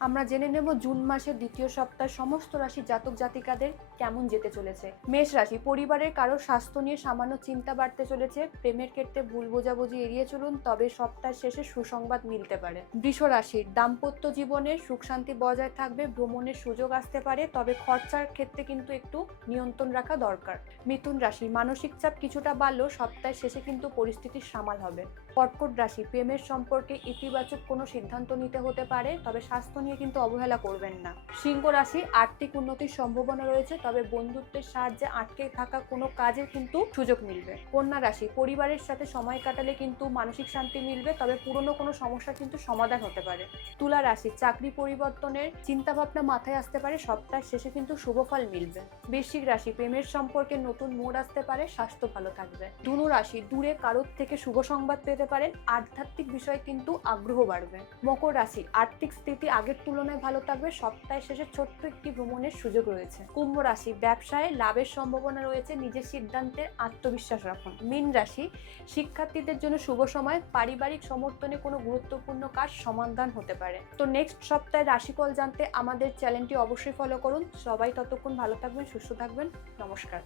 আমরা জেনে নেব জুন মাসের দ্বিতীয় সপ্তাহ সমস্ত রাশি জাতক জাতিকাদের কেমন যেতে চলেছে। মেষ রাশি, পরিবারের কারো স্বাস্থ্য নিয়ে সামান্য চিন্তা বাড়তে চলেছে। প্রেমের ক্ষেত্রে ভুল বোঝাবুঝি এড়িয়ে চলুন, তবে সপ্তাহ শেষে সুসংবাদ মিলতে পারে। বৃষ রাশির দাম্পত্য জীবনে সুখ শান্তি বজায় থাকবে, ভ্রমণের সুযোগ আসতে পারে, তবে খরচার ক্ষেত্রে কিন্তু একটু নিয়ন্ত্রণ রাখা দরকার। মিথুন রাশি, মানসিক চাপ কিছুটা বাড়লেও সপ্তাহের শেষে কিন্তু পরিস্থিতির সামাল হবে। কর্কট রাশি, প্রেমের সম্পর্কে ইতিবাচক কোনো সিদ্ধান্ত নিতে হতে পারে, তবে স্বাস্থ্য নিয়ে কিন্তু অবহেলা করবেন না। সিংহ রাশি, আর্থিক উন্নতির সম্ভাবনা রয়েছে, তবে বন্ধুত্বের সাহায্যে আটকে থাকা কোনো কাজের কিন্তু সুযোগ মিলবে। কন্যা রাশি, পরিবারের সাথে সময় কাটালে কিন্তু মানসিক শান্তি মিলবে, তবে পুরনো কোনো সমস্যা কিন্তু সমাধান হতে পারে। তুলা রাশি, চাকরি পরিবর্তনের চিন্তা ভাবনা মাথায় আসতে পারে, সপ্তাহ শেষে কিন্তু শুভফল মিলবে। বৃশ্চিক রাশি, প্রেমের সম্পর্কে নতুন মোড় আসতে পারে, স্বাস্থ্য ভালো থাকবে। ধনু রাশি, দূরে কারোর থেকে শুভ সংবাদ পেতে পারেন, আধ্যাত্মিক বিষয়ে কিন্তু আগ্রহ বাড়বে। মকর রাশি, আর্থিক স্থিতি আগের তুলনায় ভালো থাকবে, সপ্তাহের শেষে ছোট্ট একটি ভ্রমণের সুযোগ রয়েছে। কুম্ভ রাশি, ব্যবসায় লাভের সম্ভাবনা রয়েছে, নিজের সিদ্ধান্তে আত্মবিশ্বাস রাখুন। মীন রাশি, শিক্ষার্থীদের জন্য শুভ সময়, পারিবারিক সমর্থনে কোনো গুরুত্বপূর্ণ কাজ সমাধান হতে পারে। তো নেক্সট সপ্তাহে রাশিফল জানতে আমাদের চ্যানেলটি অবশ্যই ফলো করুন। সবাই ততক্ষণ ভালো থাকবেন, সুস্থ থাকবেন। নমস্কার।